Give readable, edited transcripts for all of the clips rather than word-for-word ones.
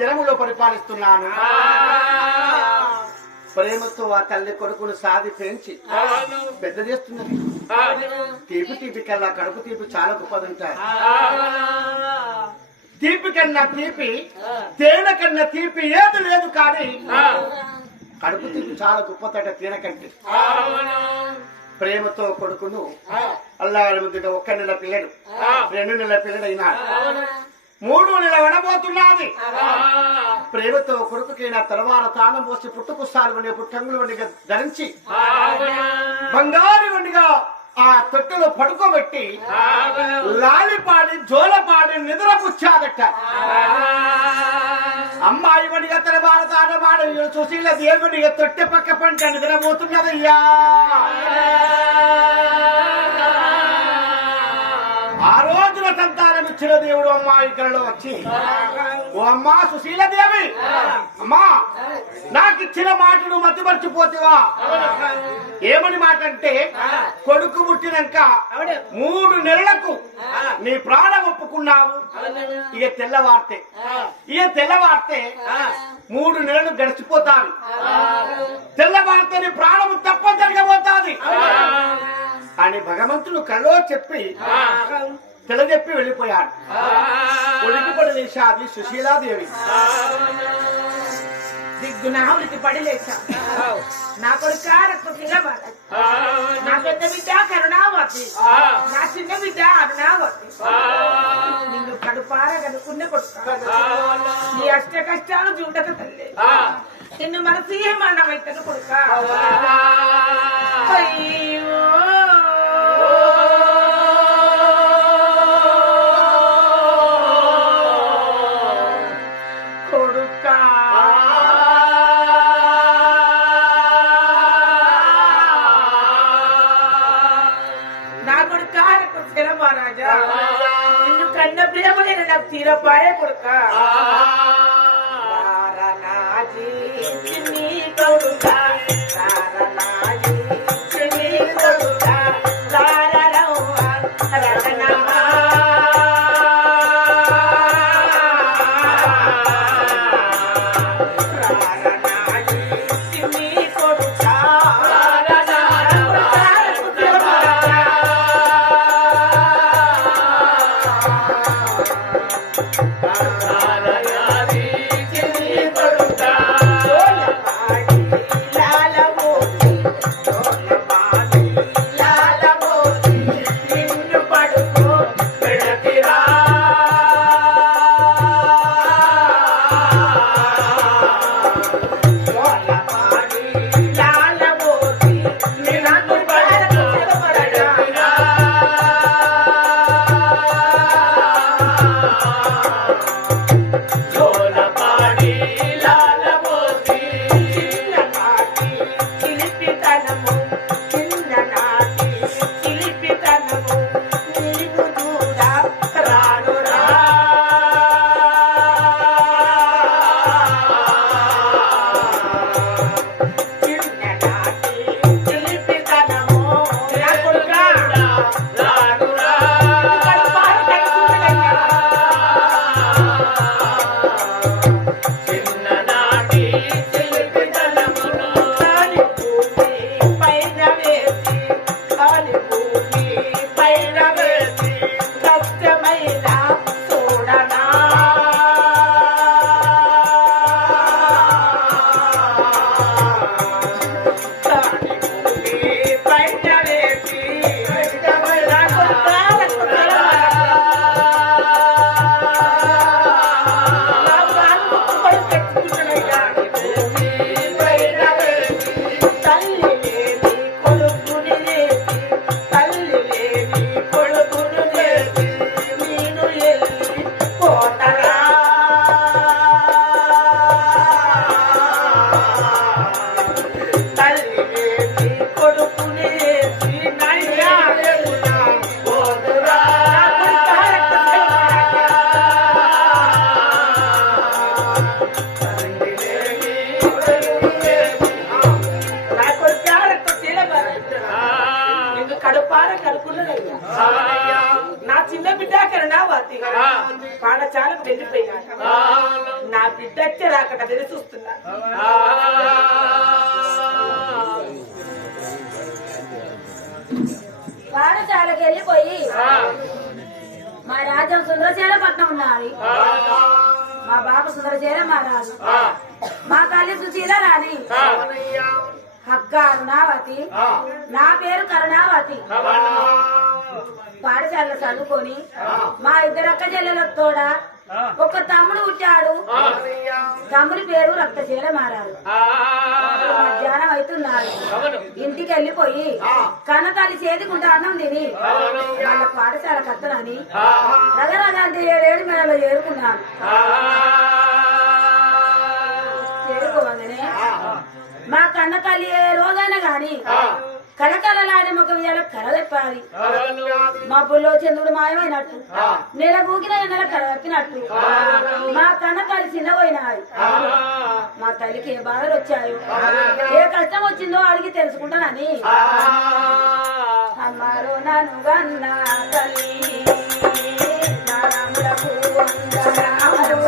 జనములో పరిపాలిస్తున్నాను. ప్రేమతో ఆ తల్లి కొడుకును సాది పెంచి పెద్ద చేస్తున్నది. తీపి తీపి కల్లా కడుపు తీపి చాలా గొప్పదుంటాయి. తీపి కన్నా తీపి, తేనె కన్నా తీపి ఏది లేదు. కానీ కడుపు తీపి చాలా గొప్పదట తేనె కంటే. ప్రేమతో కొడుకును అల్లారి ముద్దుగా 1 నెల పిల్లడు, 2 నెలల పిల్లడైనాడు, 3 నెలల వడబోతున్నది. ప్రేమతో కొడుకుకైనా తలవార తాళం పోసి పుట్టుకుస్తాలు వండి పుట్టంగులు వండిగా ధరించి బంగారు వండిగా ఆ తొట్టెలో పడుకోబెట్టి లాలిపాడి జోలపాడి నిద్రపుచ్చాదట. అమ్మాయి వడిగా తలవార తాళమాడి సుశీల దేవుడిగా తొట్టె పక్క పంట నిద్రపోతున్నదయ్యా. ఆ రోజున సంతానం ఇచ్చిన దేవుడు అమ్మాయి కళలో వచ్చి, ఓ అమ్మా సుశీలదేవి, అమ్మా నాకిచ్చిన మాటను మతిమర్చిపోతేవా? ఏమని మాట అంటే, కొడుకు పుట్టినాక 3 నెలలకు నీ ప్రాణం ఒప్పుకున్నావు. ఇక తెల్లవార్తే 3 నెలలు గడిచిపోతాను. తెల్లవార్తే నీ ప్రాణము తప్ప జరగబోతాది అని భగవంతుడు కళ్ళో చెప్పి తెలజెప్పి వెళ్ళిపోయాడు. ఉలికిపడి లేచాది సుశీలాదేవి. దిగ్గున ఉలికిపడి లేచా. నా కొడుక రక్తశీలబాల, నా పెద్ద బిడ్డ కరుణావతి, నా చిన్న బిడ్డ అరుణావతి. నిన్ను కడుపార కనుక్కున్న కొడుక, నీ అష్ట కష్టాలు చూడక తల్లి, నిన్ను మనసు ఏమన్నమైతను కొడుక. అయ్యో నిన్ను కన్న ప్రేమలేని నాకు తీరపాయే కొడుక. కరుణావతి పాఠశాలకు వెళ్ళిపోయినాడు. నా బిడ్డ వచ్చే రాకట తెలిసి చూస్తున్నాను. పాఠశాలకు వెళ్ళిపోయి మా రాజ్యం సుందరసేన పట్నం ఉన్నది. మా బాబు సుందరసేన మా రాజు, మా తల్లి సుశీల రాణి, అక్క అరుణావతి, నా పేరు కరుణావతి. పాఠశాలలో చదువుకొని మా ఇద్దరు అక్క చెల్లెలకు తోడా ఒక తమ్ముడు పుట్టాడు. తమ్ముడి పేరు రక్తశీల మారాడు. మధ్యాహ్నం అవుతున్నాడు. ఇంటికి వెళ్ళిపోయి కన్నతల్లి చేతికుంటే అన్నం తిని వాళ్ళ పాఠశాల కత్తనని రగరగంటే 7 మేడలో చేరుకున్నాను. చేరుకోగానే మా కన్న తల్లి ఏ రోజైనా గాని కళకళలాడే ముఖం ఇవాళ కళలెప్పాలి. మా బుల్లో చంద్రుడు మాయమైనట్టు, నెల గూకిన నెల కళవెప్పినట్టు మా కన్న తల్లి చిన్నపోయినాయి. మా తల్లికి ఏ బాధలు వచ్చాయో, ఏ కష్టం వచ్చిందో అడిగి తెలుసుకుంటానని అమ్మారు నన్ను గన్నా తల్లి నారములకు వందనాలు.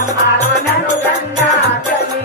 అమ్మారు నన్ను గన్నా తల్లి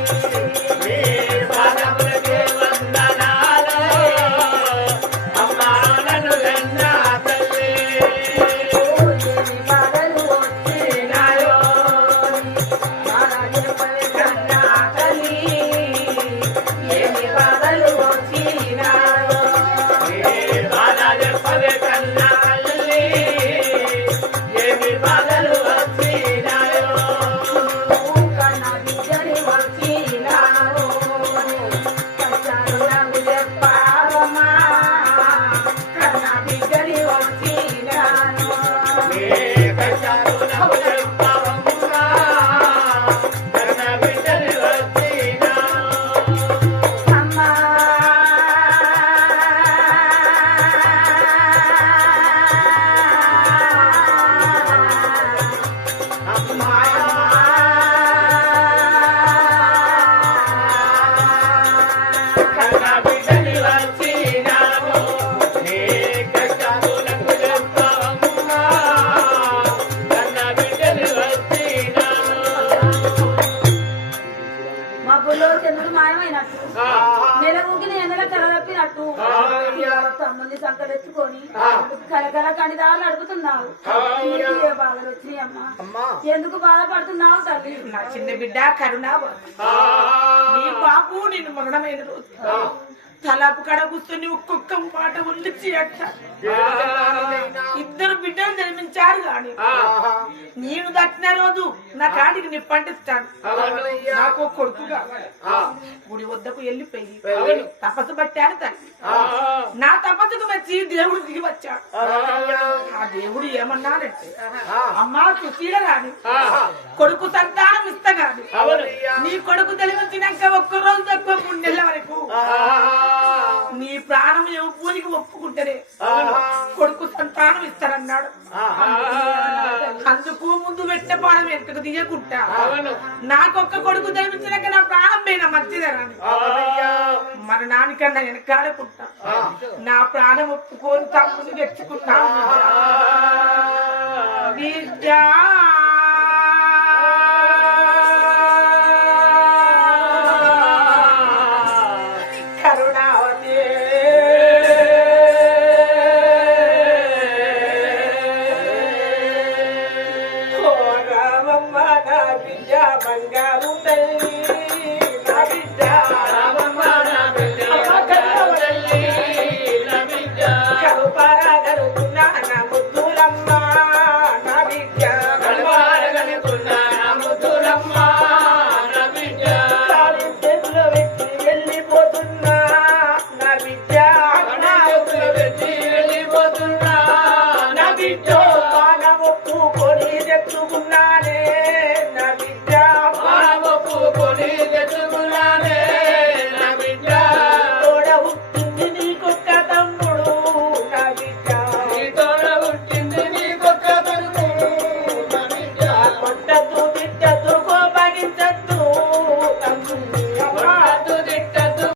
తమ్ముని సంకలెత్తుకొని కలకల కణిదాలు అడుగుతున్నావు. బాధలు వచ్చినాయి అమ్మా, ఎందుకు బాధపడుతున్నావు తల్లి? నా చిన్న బిడ్డ కరుణావతి, నీ బాబు నిన్ను మరణమైన రోజు తలాపు కడ కూర్చొని ఒక్కొక్క మాట ఉండిచ్చి అట్ట ఇద్దరు బిడ్డలు జన్మించారు గాని నేను దట్టిన రోజు నా కాడికి నిప్పంటిస్తాను. నాకు కొడుకు కావాలి. గుడి వద్దకు వెళ్ళిపోయి తపస్సు పట్టాను తల్లి. నా తపస్సుకు వచ్చి దేవుడు దిగి వచ్చాడు. ఆ దేవుడు ఏమన్నాడంటే, అమ్మా సుశీల రాని కొడుకు సంతానం ఇస్తగాని నీ కొడుకు తెలివించినాక ఒక్కరోజు తక్కువ 3 నెలల వరకు నీ ప్రాణం పూనికి ఒప్పుకుంటేనే కొడుకు సంతానం ఇస్తారన్నాడు. అందుకు ముందు పెట్టిన పాడం వెనుకకు దిగకుంటా నాకొక్క కొడుకు తెలిపించినాక నా ప్రాణం పోయినా మంచిదరాని మరి నానికన్నా వెనకాడకుంటా నా ప్రాణం ఒప్పుకొని తమ్ముని తెచ్చుకున్నా.